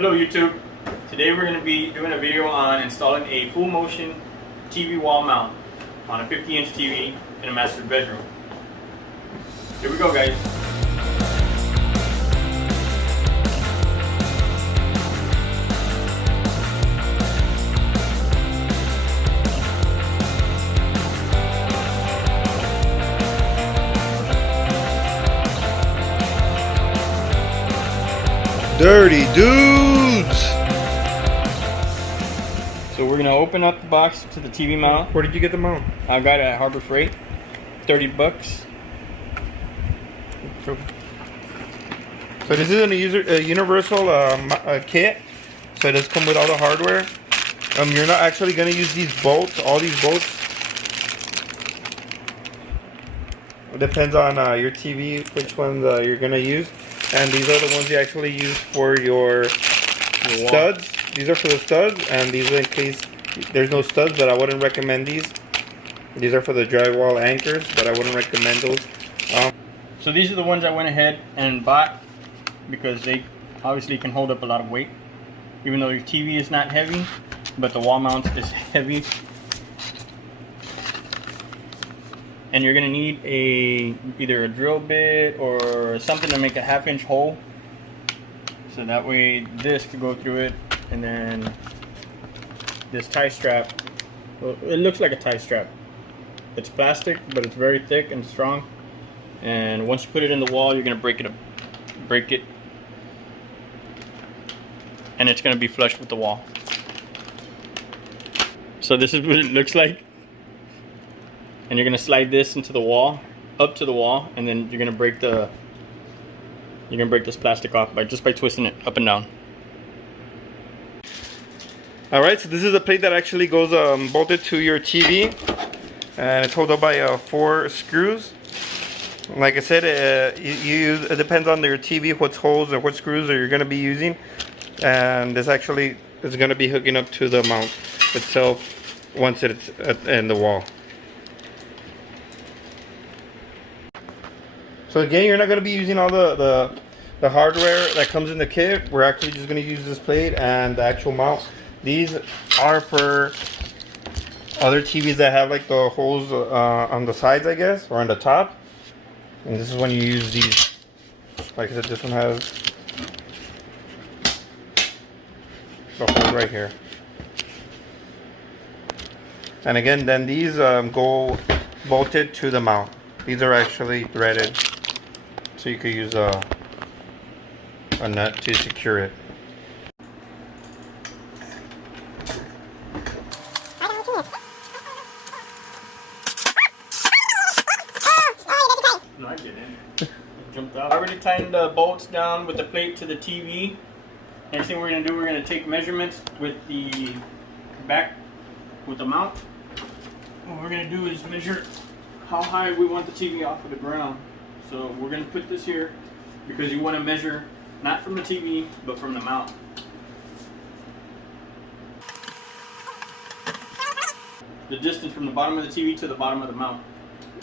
Hello YouTube. Today we're going to be doing a video on installing a full motion TV wall mount on a 50-inch TV in a master bedroom. Here we go, guys. Dirty Dudes! So we're gonna open up the box to the TV mount. Where did you get the mount? I got it at Harbor Freight, 30 bucks. So this is a universal kit. So it does come with all the hardware. You're not actually gonna use these bolts, all these bolts. It depends on your TV, which ones you're gonna use. And these are the ones you actually use for your studs. These are for the studs, and these are in case there's no studs, but I wouldn't recommend these. These are for the drywall anchors, but I wouldn't recommend those. So these are the ones I went ahead and bought because they obviously can hold up a lot of weight. Even though your TV is not heavy, but the wall mount is heavy. And you're gonna need either a drill bit or something to make a 1/2-inch hole, so that way this could go through it, and then this tie strap. Well, it looks like a tie strap. It's plastic, but it's very thick and strong. And once you put it in the wall, you're gonna break it, and it's gonna be flush with the wall. So this is what it looks like. And you're gonna slide this into the wall, up to the wall, and then you're gonna break this plastic off by twisting it up and down. All right, so this is a plate that actually goes bolted to your TV, and it's held up by 4 screws. Like I said, it depends on your TV, what holes or what screws you're gonna be using, and this actually is gonna be hooking up to the mount itself once it's in the wall. So again, you're not going to be using all the hardware that comes in the kit. We're actually just going to use this plate and the actual mount. These are for other TVs that have like the holes on the sides, I guess, or on the top. And this is when you use these. Like I said, this one has the hole right here. And again, then these go bolted to the mount. These are actually threaded, so you could use a nut to secure it. No, I didn't. Jumped out. I already tightened the bolts down with the plate to the TV. Next thing we're gonna do, we're gonna take measurements with the back, with the mount. What we're gonna do is measure how high we want the TV off of the ground. So we're going to put this here because you want to measure not from the TV but from the mount. The distance from the bottom of the TV to the bottom of the mount.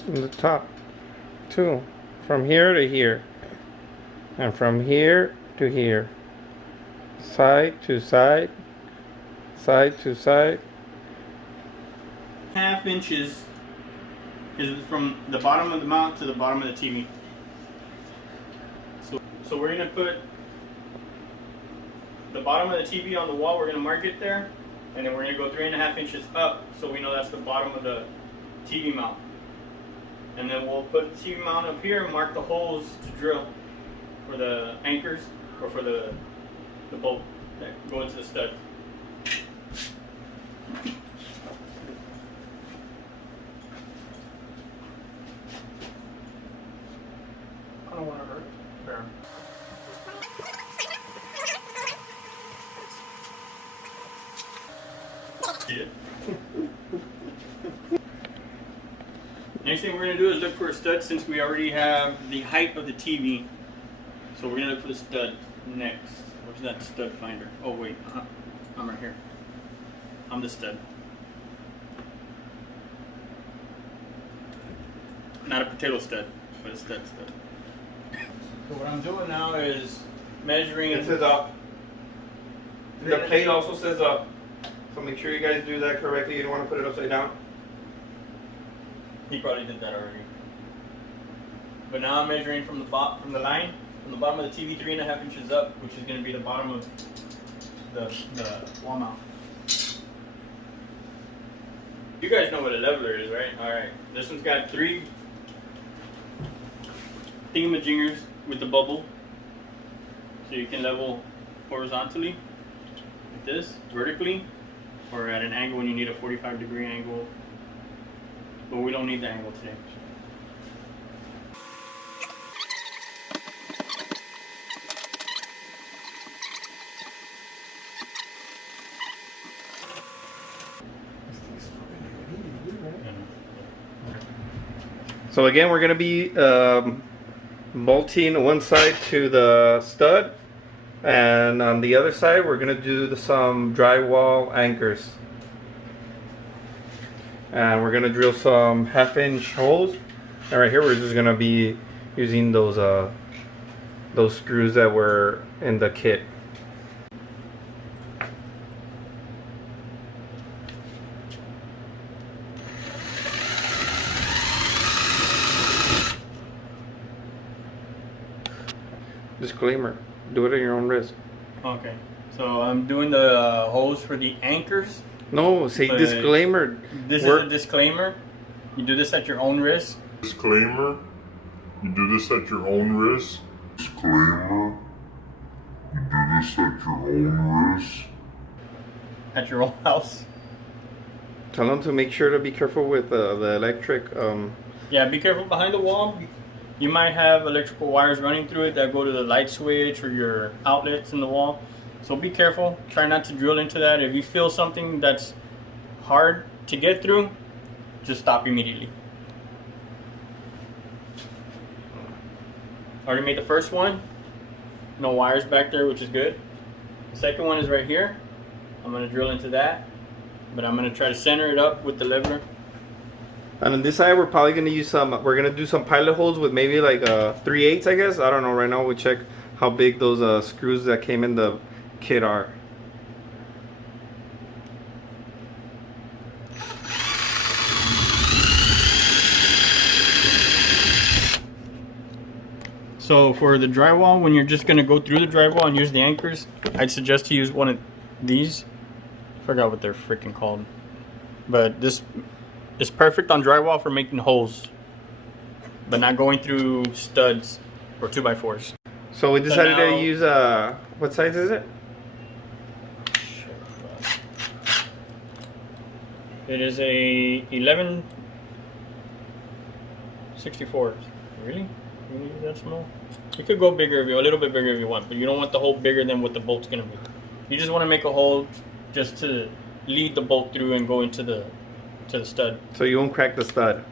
The top too, from here to here, and from here to here, side to side, side to side. 1/2 inches is from the bottom of the mount to the bottom of the TV. So we're going to put the bottom of the TV on the wall, we're going to mark it there, and then we're going to go 3.5 inches up so we know that's the bottom of the TV mount. And then we'll put the TV mount up here and mark the holes to drill for the anchors or for the bolt that go into the stud. I don't want to hurt. There. Yeah. Next thing we're going to do is look for a stud since we already have the height of the TV. So we're going to look for the stud next. Where's that stud finder? Oh wait, I'm right here. I'm the stud. Not a potato stud, but a stud. So what I'm doing now is measuring. This is up. The plate also says up. So make sure you guys do that correctly. You don't want to put it upside down. He probably did that already. But now I'm measuring from the bottom of the TV 3.5 inches up, which is going to be the bottom of the wall mount. You guys know what a leveler is, right? Alright. This one's got 3 thingamajigers with the bubble. So you can level horizontally like this, vertically, or at an angle when you need a 45-degree angle. But we don't need the angle today. So again, we're going to be bolting one side to the stud, and on the other side we're going to do some drywall anchors. And we're going to drill some 1/2-inch holes. And right here we're just going to be using those screws that were in the kit. Disclaimer, do it at your own risk. Okay, so I'm doing the holes for the anchors. No, say disclaimer. This is a disclaimer. You do this at your own risk. Disclaimer. You do this at your own risk. Disclaimer. You do this at your own risk. At your own house. Tell them to make sure to be careful with the electric. Yeah, be careful behind the wall. You might have electrical wires running through it that go to the light switch or your outlets in the wall. So be careful. Try not to drill into that. If you feel something that's hard to get through, just stop immediately. Already made the first one. No wires back there, which is good. The second one is right here. I'm going to drill into that. But I'm going to try to center it up with the leveler. And on this side, we're probably going to use we're going to do some pilot holes with maybe like 3/8, I guess. I don't know. Right now, we'll check how big those screws that came in the kit are. So for the drywall, when you're just going to go through the drywall and use the anchors, I'd suggest to use one of these. I forgot what they're freaking called. But this is perfect on drywall for making holes, but not going through studs or 2x4s. So we decided to use, what size is it? It is a 11/64. Really? You need that small? You could go bigger if you, a little bit bigger if you want, but you don't want the hole bigger than what the bolt's gonna be. You just want to make a hole just to lead the bolt through and go into the stud. So you won't crack the stud.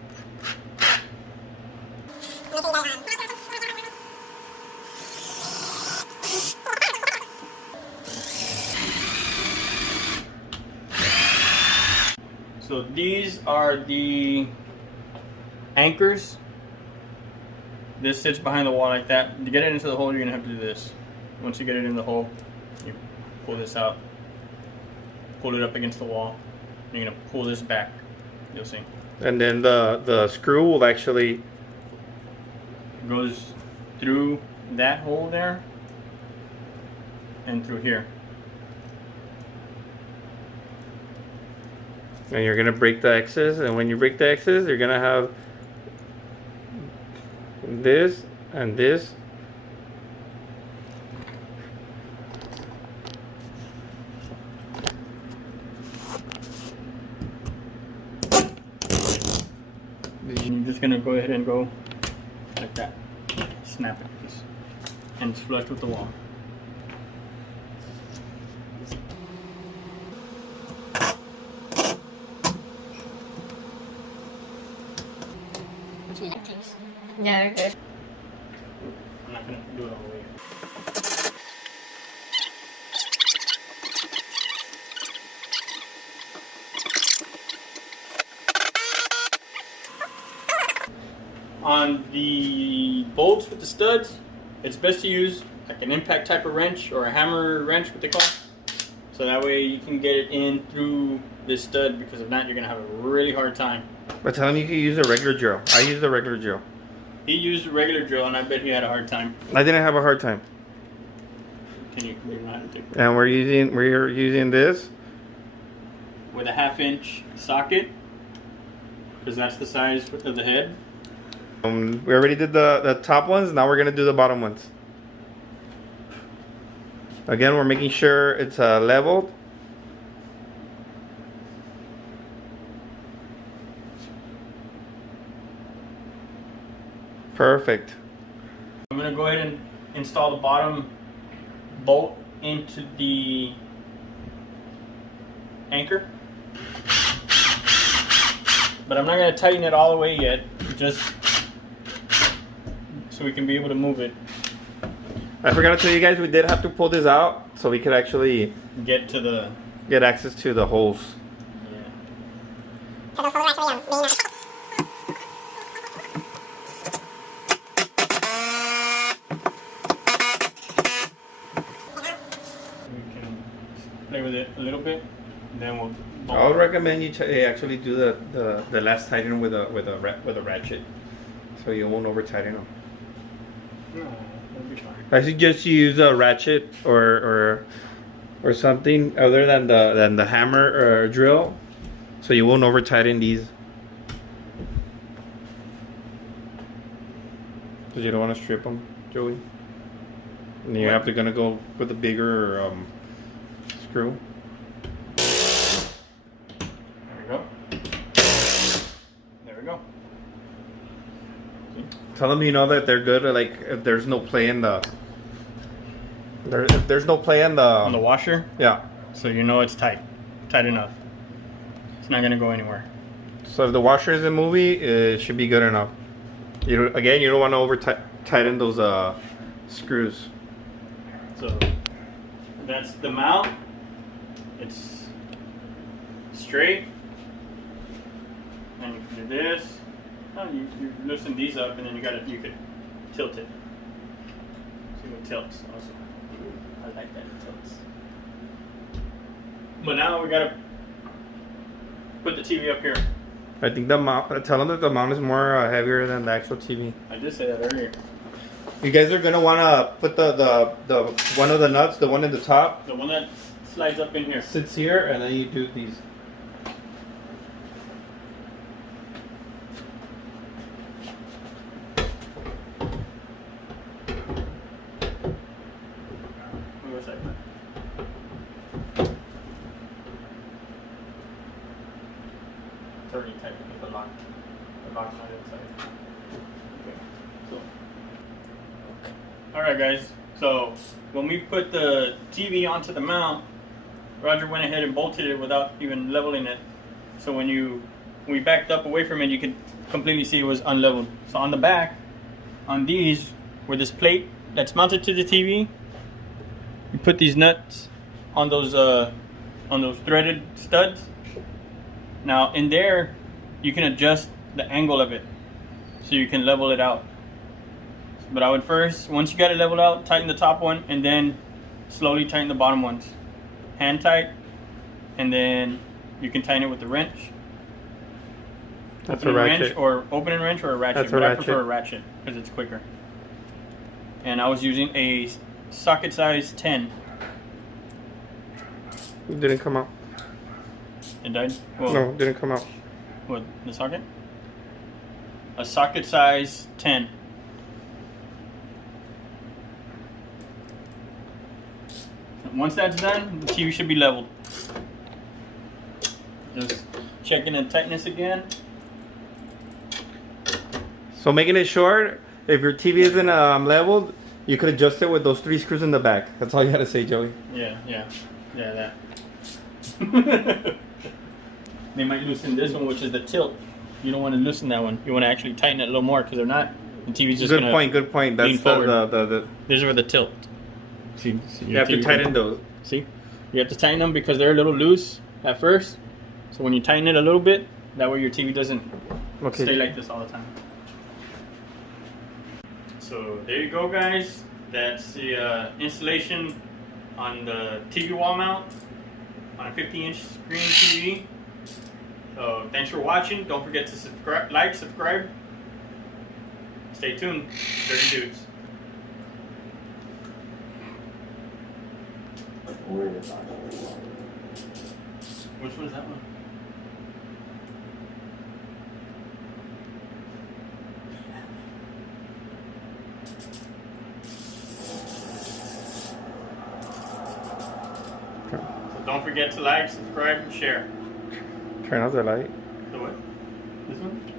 So these are the anchors. This sits behind the wall like that. To get it into the hole, you're gonna have to do this. Once you get it in the hole, you pull this out, pull it up against the wall. You're gonna pull this back. You'll see. And then the screw will actually goes through that hole there and through here. And you're gonna break the X's, and when you break the X's, you're gonna have this and this. And you're just gonna go ahead and go like that. Snap it, please. And it's flush with the wall. Yeah, they're good. I'm not gonna do it all the way. On the bolts with the studs, it's best to use like an impact type of wrench or a hammer wrench, what they call. So that way you can get it in through this stud, because if not, you're going to have a really hard time. But tell him you can use a regular drill. I use the regular drill. He used a regular drill, and I bet he had a hard time. I didn't have a hard time. Can you not do it? And we're using this With a 1/2 inch socket, because that's the size of the head. We already did the top ones. Now we're gonna do the bottom ones. Again, we're making sure it's leveled. Perfect. I'm gonna go ahead and install the bottom bolt into the anchor, but I'm not gonna tighten it all the way yet, just so we can be able to move it. I forgot to tell you guys, we did have to pull this out so we could actually get access to the holes. Play with it a little bit, and then we'll. I would recommend you actually do the last tighten with a ratchet, so you won't over tighten them. No, that'll be fine. I suggest you use a ratchet or something other than the hammer or drill, so you won't over tighten these. Because you don't want to strip them, Joey. And you're after gonna go with a bigger screw. There we go. There we go. Tell them you know that they're good. Like if there's no play in the. If there's no play in the. On the washer. Yeah. So you know it's tight enough. It's not gonna go anywhere. So if the washer isn't moving, it should be good enough. You don't want to over tighten those screws. So that's the mount. It's straight, and you can do this. Oh, you loosen these up, and then you could tilt it. See what tilts also. I like that it tilts. But now we gotta put the TV up here. I think the mount. Tell them that the mount is more heavier than the actual TV. I did say that earlier. You guys are gonna wanna put the one of the nuts, the one in the top, The one that slides up in here. sits here, and then you do these. Where's that? It's already tight with the lock. The lock's on the inside. Okay. So. Alright guys, so when we put the TV onto the mount, Roger went ahead and bolted it without even leveling it. So when we backed up away from it, you could completely see it was unleveled. So on the back, on these, where this plate that's mounted to the TV, you put these nuts on those threaded studs. Now in there, you can adjust the angle of it, so you can level it out. But I would first, once you got it leveled out, tighten the top one, and then slowly tighten the bottom ones. Hand tight, and then you can tighten it with the wrench. That's a ratchet. Open and wrench or a ratchet. That's a but ratchet. I prefer a ratchet because it's quicker. And I was using a socket size 10. It didn't come out. It died? Well, No, it didn't come out. what, the socket? A socket size 10. Once that's done, the TV should be leveled. Just checking the tightness again. So making it short, if your TV isn't leveled, you could adjust it with those 3 screws in the back. That's all you had to say, Joey. Yeah, that. They might loosen this one, which is the tilt. You don't want to loosen that one. You want to actually tighten it a little more, because if not, the TV's just Good point. That's lean forward. the These are the tilt. See, you have to tighten those. See, you have to tighten them because they're a little loose at first. So when you tighten it a little bit, that way your TV doesn't stay like this all the time. So there you go, guys. That's the installation on the TV wall mount. on a 50-inch screen TV. So thanks for watching. Don't forget to subscribe. Stay tuned. Drity Dudes. Which one's that one? So don't forget to like, subscribe, and share. Turn off the light. The what? This one?